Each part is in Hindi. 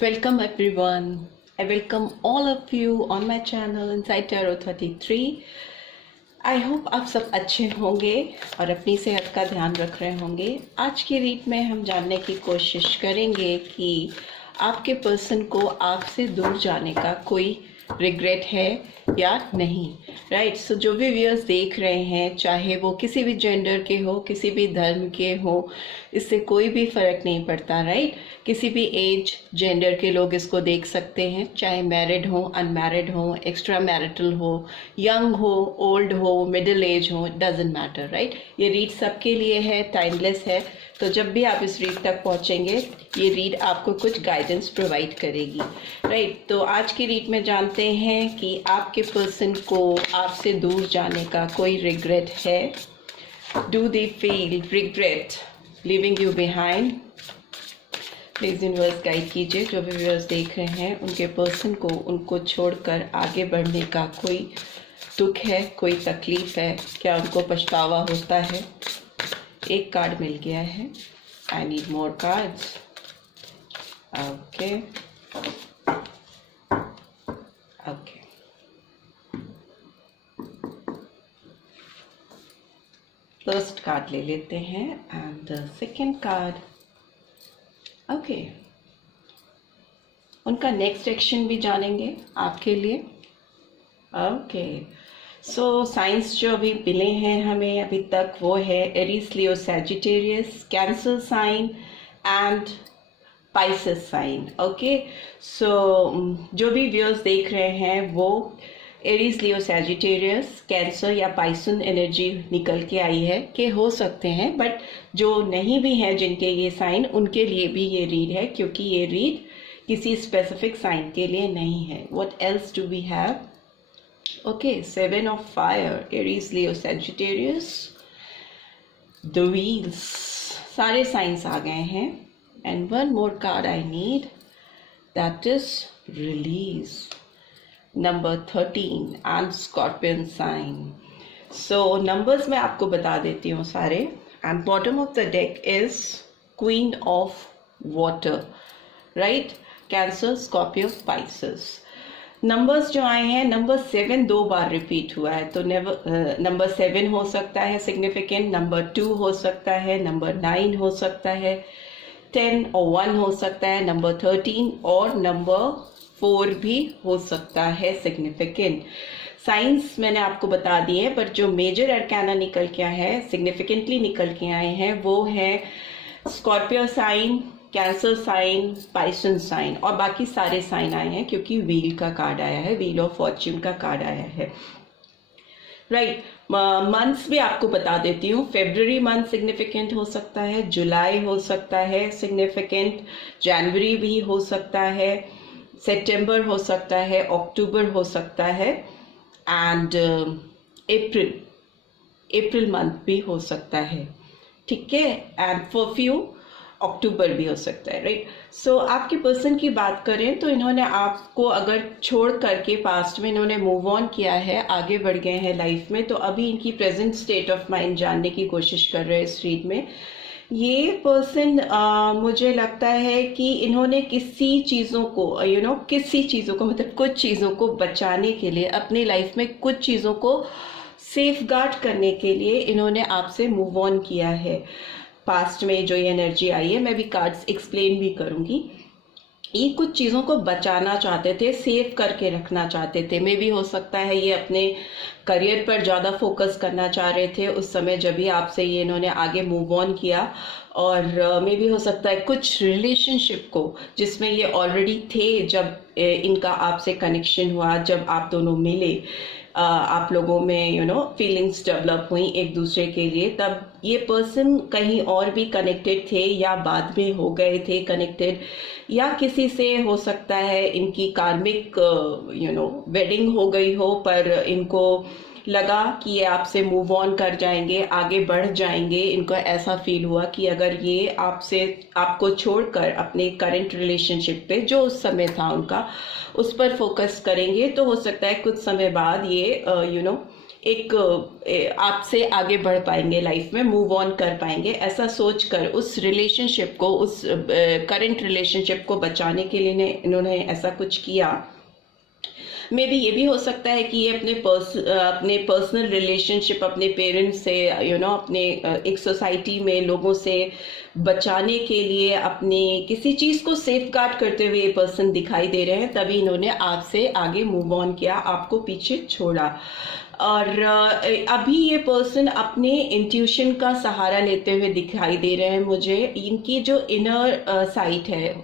Welcome everyone. I welcome all of you on my channel Inside Tarot 33. I hope आप सब अच्छे होंगे और अपनी सेहत का ध्यान रख रहे होंगे। आज की रीड में हम जानने की कोशिश करेंगे कि आपके पर्सन को आपसे दूर जाने का कोई रिग्रेट है या नहीं। राइट, सो जो भी व्यूअर्स देख रहे हैं, चाहे वो किसी भी जेंडर के हो, किसी भी धर्म के हो, इससे कोई भी फर्क नहीं पड़ता। राइट, किसी भी एज जेंडर के लोग इसको देख सकते हैं, चाहे मैरिड हो, अनमैरिड हो, एक्स्ट्रा मैरिटल हो, यंग हो, ओल्ड हो, मिडिल एज हो, डजेंट मैटर। राइट, ये रीड सबके लिए है, टाइमलेस है। तो जब भी आप इस रीड तक पहुंचेंगे, ये रीड आपको कुछ गाइडेंस प्रोवाइड करेगी। राइट, तो आज की रीड में जानते हैं कि आपके पर्सन को आपसे दूर जाने का कोई रिग्रेट है। Do they feel regret living you behind? Please universe guide कीजिए। जो भी व्यूअर्स देख रहे हैं, उनके पर्सन को उनको छोड़कर आगे बढ़ने का कोई दुख है, कोई तकलीफ है, क्या उनको पछतावा होता है? एक कार्ड मिल गया है। I need more cards. Okay okay, first card ले लेते हैं एंड सेकेंड कार्ड। ओके, उनका नेक्स्ट एक्शन भी जानेंगे आपके लिए। ओके, सो साइंस जो अभी मिले हैं हमें अभी तक, वो है Aries, Leo, Sagittarius, cancer sign and Pisces sign. Okay, so जो भी व्यूअर्स देख रहे हैं वो एरीज, लियो, सैजिटेरियस, कैंसर या पाइसन एनर्जी निकल के आई है कि हो सकते हैं, बट जो नहीं भी हैं जिनके ये साइन, उनके लिए भी ये रीड है, क्योंकि ये रीड किसी स्पेसिफिक साइन के लिए नहीं है। What else do we have? Okay, 7 of fire, Aries, Leo, Sagittarius, the wheels, सारे साइंस आ गए हैं। And one more card I need, that is release, number 13 and scorpion sign. So numbers मैं आपको बता देती हूँ सारे। And bottom of the deck is queen of water. Right, cancer, scorpio, pisces. Numbers जो आए हैं, नंबर 7 2 बार रिपीट हुआ है, तो नंबर 7 हो सकता है सिग्निफिकेंट, नंबर 2 हो सकता है, नंबर 9 हो सकता है, 10 और 1 हो सकता है, नंबर 13 और नंबर 4 भी हो सकता है सिग्निफिकेंट। साइंस मैंने आपको बता दिए हैं, पर जो मेजर अरकाना निकल के आए हैं, सिग्निफिकेंटली निकल के आए हैं, वो है Scorpio sign, cancer sign, Pisces sign, और बाकी सारे साइन आए हैं क्योंकि व्हील का कार्ड आया है, व्हील ऑफ फॉर्च्यून का कार्ड आया है। राइट, मंथ्स भी आपको बता देती हूँ। फेब्रुअरी मंथ सिग्निफिकेंट हो सकता है, जुलाई हो सकता है सिग्निफिकेंट, जनवरी भी हो सकता है, सितंबर हो सकता है, अक्टूबर हो सकता है, एंड अप्रैल मंथ भी हो सकता है। ठीक है, एंड फॉर फ्यू अक्टूबर भी हो सकता है। राइट, सो आपके पर्सन की बात करें तो इन्होंने आपको अगर छोड़ करके पास्ट में इन्होंने मूव ऑन किया है, आगे बढ़ गए हैं लाइफ में, तो अभी इनकी प्रेजेंट स्टेट ऑफ माइंड जानने की कोशिश कर रहे हैं इस रीड में। ये पर्सन मुझे लगता है कि इन्होंने किसी चीज़ों को किसी चीज़ों को मतलब कुछ चीज़ों को बचाने के लिए, अपनी लाइफ में कुछ चीज़ों को सेफ गार्ड करने के लिए इन्होंने आपसे मूव ऑन किया है। पास्ट में जो ये एनर्जी आई है, मैं भी कार्ड्स एक्सप्लेन भी करूंगी। ये कुछ चीज़ों को बचाना चाहते थे, सेव करके रखना चाहते थे। मे भी हो सकता है ये अपने करियर पर ज़्यादा फोकस करना चाह रहे थे उस समय जब भी आपसे ये इन्होंने आगे मूव ऑन किया, और मे भी हो सकता है कुछ रिलेशनशिप को जिसमें ये ऑलरेडी थे, जब इनका आपसे कनेक्शन हुआ, जब आप दोनों मिले, आप लोगों में फीलिंग्स डेवलप हुई एक दूसरे के लिए, तब ये पर्सन कहीं और भी कनेक्टेड थे या बाद में हो गए थे कनेक्टेड, या किसी से हो सकता है इनकी कार्मिक वेडिंग हो गई हो, पर इनको लगा कि ये आपसे मूव ऑन कर जाएंगे, आगे बढ़ जाएंगे। इनको ऐसा फील हुआ कि अगर ये आपको छोड़कर अपने करंट रिलेशनशिप पे जो उस समय था उनका, उस पर फोकस करेंगे, तो हो सकता है कुछ समय बाद ये एक आपसे आगे बढ़ पाएंगे लाइफ में, मूव ऑन कर पाएंगे, ऐसा सोचकर उस रिलेशनशिप को, उस करंट रिलेशनशिप को बचाने के लिए इन्होंने ऐसा कुछ किया। मे बी ये भी हो सकता है कि ये अपने पर्सनल रिलेशनशिप अपने पेरेंट्स से, अपने एक सोसाइटी में लोगों से बचाने के लिए अपने किसी चीज़ को सेफ गार्ड करते हुए ये पर्सन दिखाई दे रहे हैं, तभी इन्होंने आपसे आगे मूव ऑन किया, आपको पीछे छोड़ा। और अभी ये पर्सन अपने इंट्यूशन का सहारा लेते हुए दिखाई दे रहे हैं मुझे। इनकी जो इनर साइट है,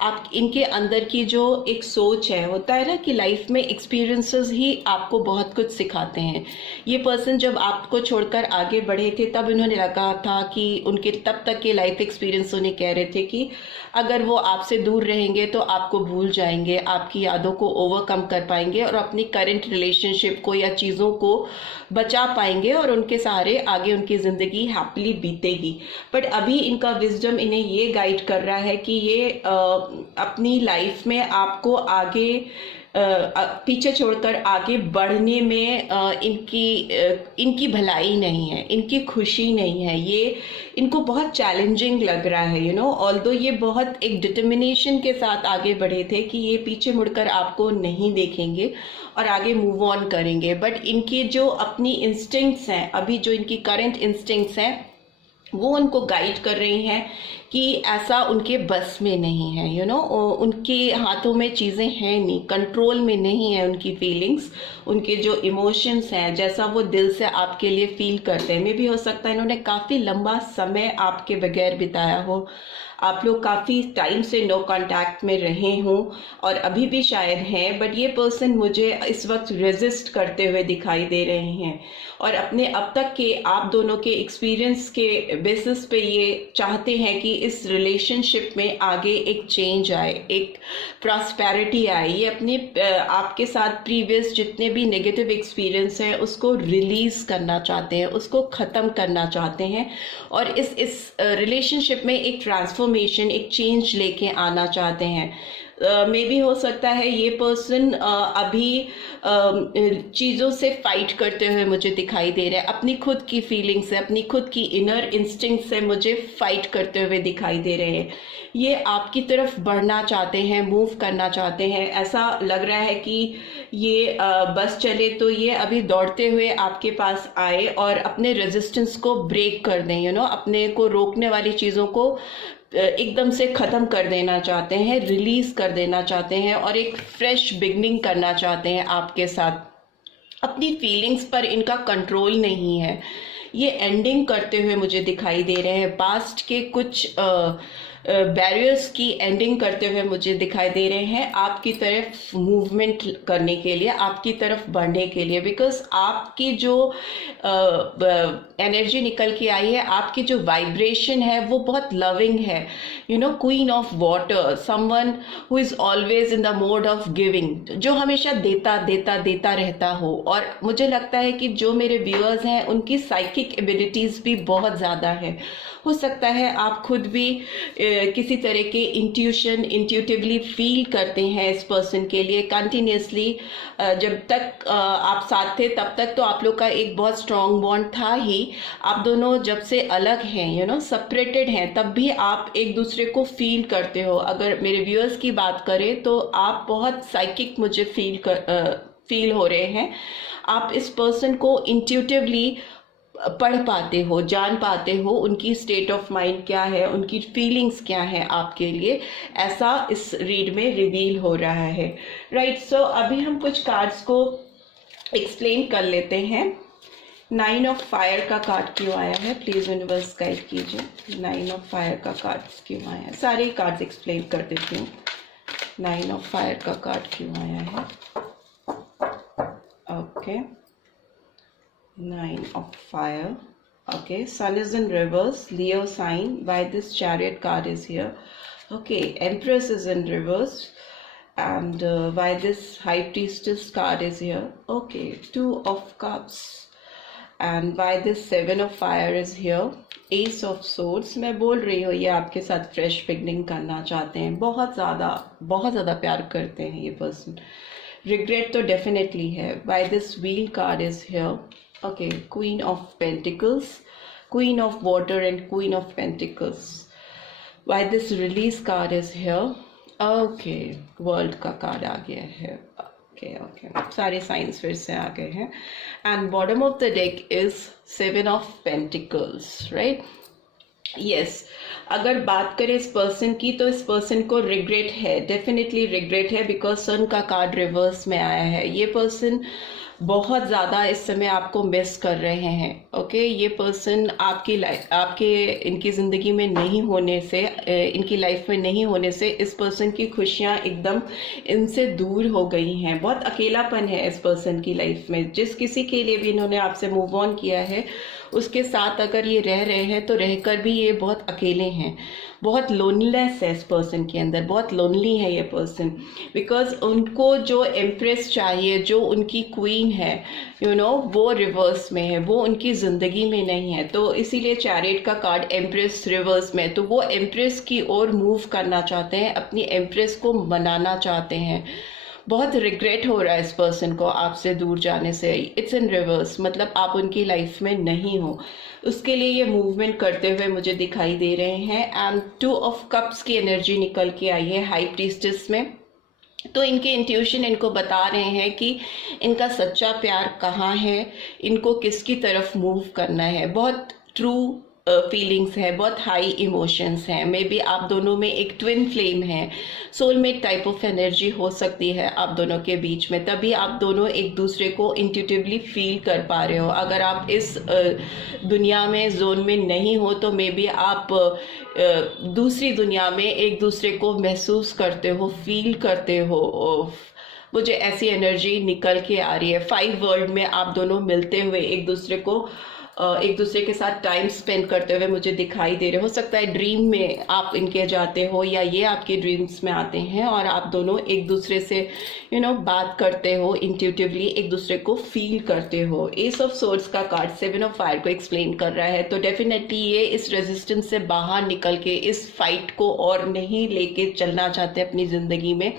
आप इनके अंदर की जो एक सोच है, होता है ना कि लाइफ में एक्सपीरियंसेस ही आपको बहुत कुछ सिखाते हैं। ये पर्सन जब आपको छोड़कर आगे बढ़े थे तब इन्होंने लगा था कि उनके तब तक के लाइफ एक्सपीरियंस उन्हें कह रहे थे कि अगर वो आपसे दूर रहेंगे तो आपको भूल जाएंगे, आपकी यादों को ओवरकम कर पाएंगे और अपनी करंट रिलेशनशिप को या चीज़ों को बचा पाएंगे और उनके सहारे आगे उनकी ज़िंदगी हैप्पीली बीतेगी। बट अभी इनका विजडम इन्हें ये गाइड कर रहा है कि ये अपनी लाइफ में आपको आगे पीछे छोड़कर आगे बढ़ने में इनकी भलाई नहीं है, इनकी खुशी नहीं है। ये इनको बहुत चैलेंजिंग लग रहा है, ऑल्दो ये बहुत एक डिटर्मिनेशन के साथ आगे बढ़े थे कि ये पीछे मुड़कर आपको नहीं देखेंगे और आगे मूव ऑन करेंगे। बट इनकी जो अपनी इंस्टिंक्ट्स हैं, अभी जो इनकी करंट इंस्टिंक्ट्स हैं, वो उनको गाइड कर रही हैं कि ऐसा उनके बस में नहीं है, उनके हाथों में चीज़ें हैं नहीं, कंट्रोल में नहीं है उनकी फीलिंग्स, उनके जो इमोशंस हैं, जैसा वो दिल से आपके लिए फील करते हैं। मे भी हो सकता है इन्होंने काफ़ी लंबा समय आपके बगैर बिताया हो, आप लोग काफ़ी टाइम से नो कांटेक्ट में रहे हों और अभी भी शायद हैं, बट ये पर्सन मुझे इस वक्त रेजिस्ट करते हुए दिखाई दे रहे हैं और अपने अब तक के आप दोनों के एक्सपीरियंस के बेसिस पे ये चाहते हैं कि इस रिलेशनशिप में आगे एक चेंज आए, एक प्रॉस्पेरिटी आए। ये अपने आपके साथ प्रीवियस जितने भी नेगेटिव एक्सपीरियंस हैं उसको रिलीज करना चाहते हैं, उसको ख़त्म करना चाहते हैं और इस रिलेशनशिप में एक ट्रांसफॉर्मेशन, एक चेंज लेके आना चाहते हैं। मे भी हो सकता है ये पर्सन अभी चीज़ों से फाइट करते हुए मुझे दिखाई दे रहा है, अपनी खुद की फीलिंग से, अपनी खुद की इनर इंस्टिंक्ट से मुझे फाइट करते हुए दिखाई दे रहे हैं। ये आपकी तरफ बढ़ना चाहते हैं, मूव करना चाहते हैं। ऐसा लग रहा है कि ये बस चले तो ये अभी दौड़ते हुए आपके पास आए और अपने रेजिस्टेंस को ब्रेक कर दें, अपने को रोकने वाली चीज़ों को एकदम से ख़त्म कर देना चाहते हैं, रिलीज़ कर देना चाहते हैं और एक फ्रेश बिगनिंग करना चाहते हैं आपके साथ। अपनी फीलिंग्स पर इनका कंट्रोल नहीं है, ये एंडिंग करते हुए मुझे दिखाई दे रहे हैं। पास्ट के कुछ बैरियर्स की एंडिंग करते हुए मुझे दिखाई दे रहे हैं आपकी तरफ मूवमेंट करने के लिए, आपकी तरफ बढ़ने के लिए। बिकॉज आपकी जो एनर्जी निकल के आई है, आपकी जो वाइब्रेशन है वो बहुत लविंग है, queen of water, someone who is always in the mode of giving, जो हमेशा देता देता देता रहता हो। और मुझे लगता है कि जो मेरे व्यूअर्स हैं उनकी साइकिक एबिलिटीज़ भी बहुत ज़्यादा है। हो सकता है आप खुद भी किसी तरह के इंट्यूटिवली फील करते हैं इस पर्सन के लिए कंटिन्यूसली। जब तक आप साथ थे तब तक तो आप लोग का एक बहुत स्ट्रॉन्ग बॉन्ड था ही। आप दोनों जब से अलग हैं, सेपरेटेड हैं, तब भी आप एक दूसरे को फील करते हो। अगर मेरे व्यूअर्स की बात करें तो आप बहुत साइकिक मुझे फील हो रहे हैं। आप इस पर्सन को इंट्यूटिवली पढ़ पाते हो, जान पाते हो, उनकी स्टेट ऑफ माइंड क्या है, उनकी फीलिंग्स क्या है आपके लिए, ऐसा इस रीड में रिवील हो रहा है। राइट, सो अभी हम कुछ कार्ड्स को एक्सप्लेन कर लेते हैं। 9 ऑफ फायर का कार्ड क्यों आया है, प्लीज़ यूनिवर्स गाइड कीजिए। 9 ऑफ फायर का कार्ड क्यों आया है, सारे कार्ड्स एक्सप्लेन कर देती हूँ। 9 ऑफ फायर का कार्ड क्यों आया है, okay. 9 of fire, okay. Sun is in reverse, Leo sign. Why this chariot card is here, okay. Empress is in reverse, and why this high priestess card is here, okay. 2 of cups, and why this 7 of fire is here. Ace of swords. मैं बोल रही हूँ ये आपके साथ फ्रेश बिगनिंग करना चाहते हैं, बहुत ज़्यादा प्यार करते हैं ये पर्सन। रिग्रेट तो डेफिनेटली है। Why this wheel card is here, Okay, Queen of Pentacles, Queen of Water and Queen of Pentacles. Why this release card is here? Okay, world का कार्ड आ गया है. ओके ओके, सारे साइंस फिर से आ गए हैं. And bottom of the deck is 7 of pentacles, right? Yes, अगर बात करें इस पर्सन की, तो इस पर्सन को रिग्रेट है, डेफिनेटली रिग्रेट है, बिकॉज सन का कार्ड रिवर्स में आया है. ये पर्सन बहुत ज़्यादा इस समय आपको मिस कर रहे हैं. ओके, ये पर्सन आपकी लाइफ, आपके इनकी ज़िंदगी में नहीं होने से, इनकी लाइफ में नहीं होने से इस पर्सन की खुशियाँ एकदम इनसे दूर हो गई हैं. बहुत अकेलापन है इस पर्सन की लाइफ में. जिस किसी के लिए भी इन्होंने आपसे मूव ऑन किया है, उसके साथ अगर ये रह रहे हैं तो रहकर भी ये बहुत अकेले हैं. बहुत लोनलीनेस है इस पर्सन के अंदर, बहुत लोनली है ये पर्सन, बिकॉज उनको जो एम्प्रेस चाहिए, जो उनकी क्वीन है, वो रिवर्स में है, वो उनकी ज़िंदगी में नहीं है. तो इसीलिए चैरियट का कार्ड एम्प्रेस रिवर्स में, तो वो एम्प्रेस की ओर मूव करना चाहते हैं, अपनी एम्प्रेस को मनाना चाहते हैं. बहुत रिग्रेट हो रहा है इस पर्सन को आपसे दूर जाने से. इट्स इन रिवर्स, मतलब आप उनकी लाइफ में नहीं हो. उसके लिए ये मूवमेंट करते हुए मुझे दिखाई दे रहे हैं. एंड 2 ऑफ कप्स की एनर्जी निकल के आई है हाई प्रीस्टेस में. तो इनके इंट्यूशन इनको बता रहे हैं कि इनका सच्चा प्यार कहाँ है, इनको किसकी तरफ मूव करना है. बहुत ट्रू फीलिंग्स है, बहुत हाई इमोशंस हैं. मे बी आप दोनों में एक ट्विन फ्लेम है, सोलमेट टाइप ऑफ एनर्जी हो सकती है आप दोनों के बीच में. तभी आप दोनों एक दूसरे को इंट्यूटिवली फील कर पा रहे हो. अगर आप इस दुनिया में, जोन में नहीं हो, तो मे बी आप दूसरी दुनिया में एक दूसरे को महसूस करते हो, फील करते हो. मुझे ऐसी एनर्जी निकल के आ रही है. 5 वर्ल्ड में आप दोनों मिलते हुए एक दूसरे के साथ टाइम स्पेंड करते हुए मुझे दिखाई दे रहे. हो सकता है ड्रीम में आप इनके जाते हो, या ये आपके ड्रीम्स में आते हैं और आप दोनों एक दूसरे से बात करते हो, इंट्यूटिवली एक दूसरे को फील करते हो. एस ऑफ सोर्ड्स का कार्ड 7 ऑफ फायर को एक्सप्लेन कर रहा है. तो डेफिनेटली ये इस रेजिस्टेंस से बाहर निकल के इस फाइट को और नहीं लेके चलना चाहते अपनी ज़िंदगी में,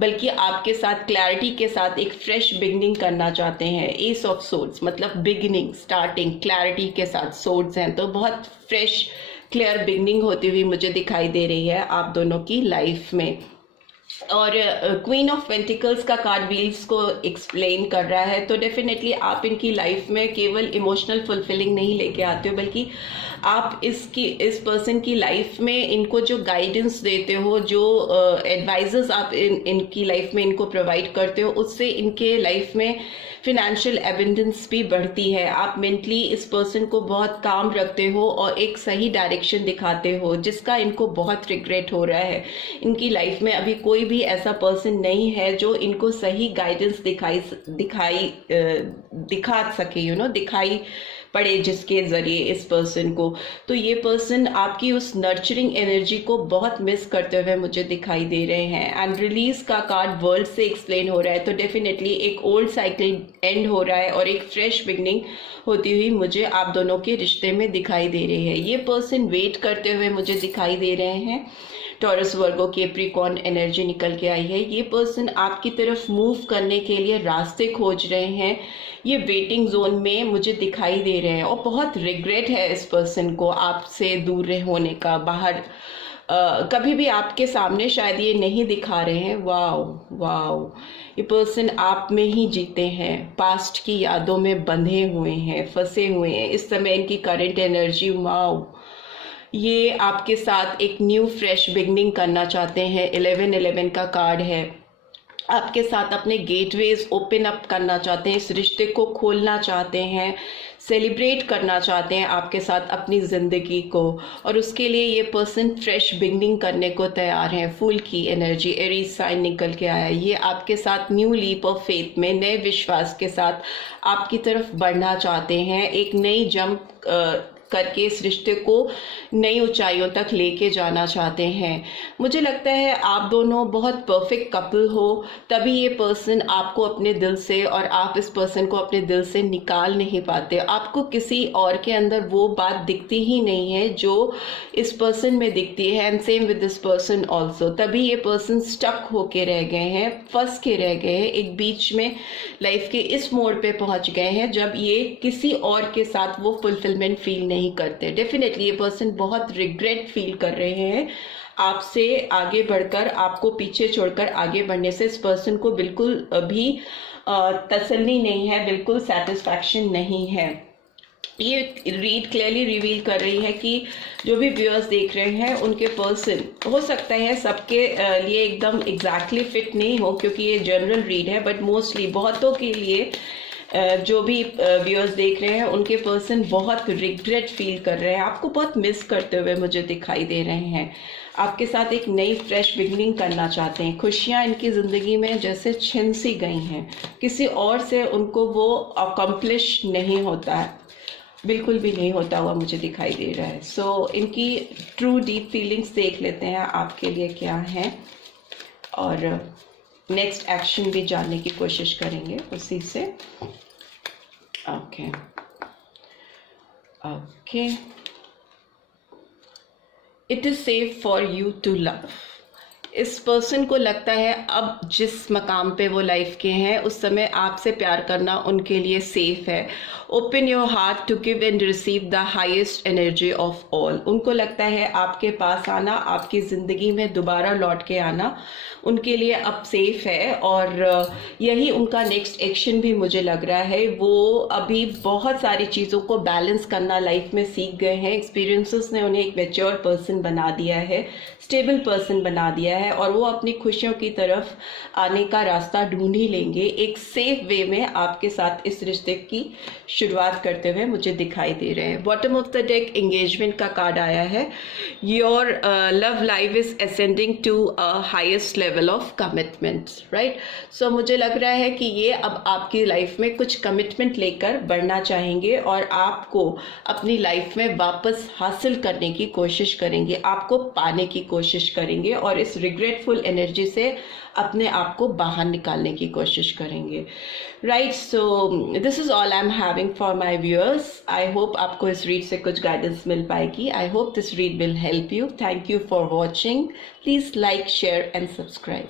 बल्कि आपके साथ क्लैरिटी के साथ एक फ्रेश बिगनिंग करना चाहते हैं. एस ऑफ सोर्ड्स मतलब बिगनिंग, स्टार्टिंग, क्लैरिटी के साथ सोर्ड्स हैं. तो बहुत फ्रेश क्लियर बिगनिंग होती हुई मुझे दिखाई दे रही है आप दोनों की लाइफ में. और क्वीन ऑफ पेंटिकल्स का कार्ड व्हील्स को एक्सप्लेन कर रहा है. तो डेफिनेटली आप इनकी लाइफ में केवल इमोशनल फुलफिलिंग नहीं लेके आते हो, बल्कि आप इस पर्सन की लाइफ में इनको जो गाइडेंस देते हो, जो एडवाइजेस आप इनकी लाइफ में इनको प्रोवाइड करते हो, उससे इनके लाइफ में फिनेंशियल एबंडेंस भी बढ़ती है. आप मेंटली इस पर्सन को बहुत काम रखते हो और एक सही डायरेक्शन दिखाते हो, जिसका इनको बहुत रिग्रेट हो रहा है. इनकी लाइफ में अभी कोई भी ऐसा पर्सन नहीं है जो इनको सही गाइडेंस दिखा सके, दिखाई पड़े जिसके जरिए इस पर्सन को. तो ये पर्सन आपकी उस नर्चरिंग एनर्जी को बहुत मिस करते हुए मुझे दिखाई दे रहे हैं. एंड रिलीज का कार्ड वर्ल्ड से एक्सप्लेन हो रहा है. तो डेफिनेटली एक ओल्ड साइकिल एंड हो रहा है और एक फ्रेश बिगनिंग होती हुई मुझे आप दोनों के रिश्ते में दिखाई दे रही है. ये पर्सन वेट करते हुए मुझे दिखाई दे रहे हैं. टॉरस, वर्गो, कैप्रिकॉर्न एनर्जी निकल के आई है. ये पर्सन आपकी तरफ मूव करने के लिए रास्ते खोज रहे हैं. ये वेटिंग जोन में मुझे दिखाई दे रहे हैं और बहुत रिग्रेट है इस पर्सन को आपसे दूर होने का. बाहर कभी भी आपके सामने शायद ये नहीं दिखा रहे हैं. वाओ, ये पर्सन आप में ही जीते हैं, पास्ट की यादों में बंधे हुए हैं, फंसे हुए हैं. इस समय इनकी करंट एनर्जी, वाओ, ये आपके साथ एक न्यू फ्रेश बिगनिंग करना चाहते हैं. 11 का कार्ड है. आपके साथ अपने गेटवेज ओपन अप करना चाहते हैं, इस रिश्ते को खोलना चाहते हैं, सेलिब्रेट करना चाहते हैं आपके साथ अपनी ज़िंदगी को. और उसके लिए ये पर्सन फ्रेश बिगनिंग करने को तैयार है. फूल की एनर्जी, एरीज साइन निकल के आया. ये आपके साथ न्यू लीप ऑफ फेथ में, नए विश्वास के साथ आपकी तरफ बढ़ना चाहते हैं. एक नई जंप करके इस रिश्ते को नई ऊंचाइयों तक लेके जाना चाहते हैं। मुझे लगता है आप दोनों बहुत परफेक्ट कपल हो, तभी ये पर्सन आपको अपने दिल से और आप इस पर्सन को अपने दिल से निकाल नहीं पाते। आपको किसी और के अंदर वो बात दिखती ही नहीं है जो इस पर्सन में दिखती है, and same with this person also. तभी ये पर्सन स्टक होके रह गए हैं, फंस के रह गए हैं, एक बीच में लाइफ के इस मोड़ पे पहुंच गए हैं जब ये किसी और के साथ वो फुलफिलमेंट फील नहीं करते। डेफिनेटली ये पर्सन बहुत रिग्रेट फील कर रहे हैं आपसे आगे बढ़कर, आपको पीछे छोड़कर आगे बढ़ने से। इस पर्सन को बिल्कुल भी तसल्ली नहीं है, बिल्कुल सेटिस्फैक्शन नहीं है। ये रीड क्लियरली रिवील कर रही है कि जो भी व्यूअर्स देख रहे हैं उनके पर्सन, हो सकता है सबके लिए एकदम एग्जैक्टली फिट नहीं हो क्योंकि ये जनरल रीड है, बट मोस्टली बहुतों के लिए जो भी व्यूअर्स देख रहे हैं उनके पर्सन बहुत रिग्रेट फील कर रहे हैं, आपको बहुत मिस करते हुए मुझे दिखाई दे रहे हैं। आपके साथ एक नई फ्रेश बिगनिंग करना चाहते हैं। खुशियां इनकी ज़िंदगी में जैसे छिन सी गई हैं, किसी और से उनको वो अकम्प्लिश नहीं होता है, बिल्कुल भी नहीं होता हुआ मुझे दिखाई दे रहा है। सो इनकी ट्रू डीप फीलिंग्स देख लेते हैं आपके लिए क्या है, और नेक्स्ट एक्शन भी जानने की कोशिश करेंगे उसी से। Okay okay, it is safe for you to love. इस पर्सन को लगता है अब जिस मकाम पे वो लाइफ के हैं उस समय आपसे प्यार करना उनके लिए सेफ है। Open your heart to give and receive the highest energy of all. उनको लगता है आपके पास आना, आपकी ज़िंदगी में दोबारा लौट के आना उनके लिए अब सेफ है, और यही उनका नेक्स्ट एक्शन भी मुझे लग रहा है। वो अभी बहुत सारी चीज़ों को बैलेंस करना लाइफ में सीख गए हैं। एक्सपीरियंसेस ने उन्हें एक मैच्योर पर्सन बना दिया है, स्टेबल पर्सन बना दिया है, और वो अपनी खुशियों की तरफ आने का रास्ता ढूंढ ही लेंगे एक सेफ वे में। आपके साथ इस रिश्ते की शुरुआत करते हुए मुझे दिखाई दे रहे हैं। Bottom of the deck engagement का कार्ड आया है। Your love life is ascending to a highest level of commitment, right. So मुझे लग रहा है कि ये अब आपकी लाइफ में कुछ कमिटमेंट लेकर बढ़ना चाहेंगे और आपको अपनी लाइफ में वापस हासिल करने की कोशिश करेंगे, आपको पाने की कोशिश करेंगे, और इस रिग्रेटफुल एनर्जी से अपने आप को बाहर निकालने की कोशिश करेंगे, right. So this is all I am having for my viewers. I hope आपको इस रीड से कुछ गाइडेंस मिल पाएगी। I hope this read will help you. Thank you for watching. Please like, share and subscribe.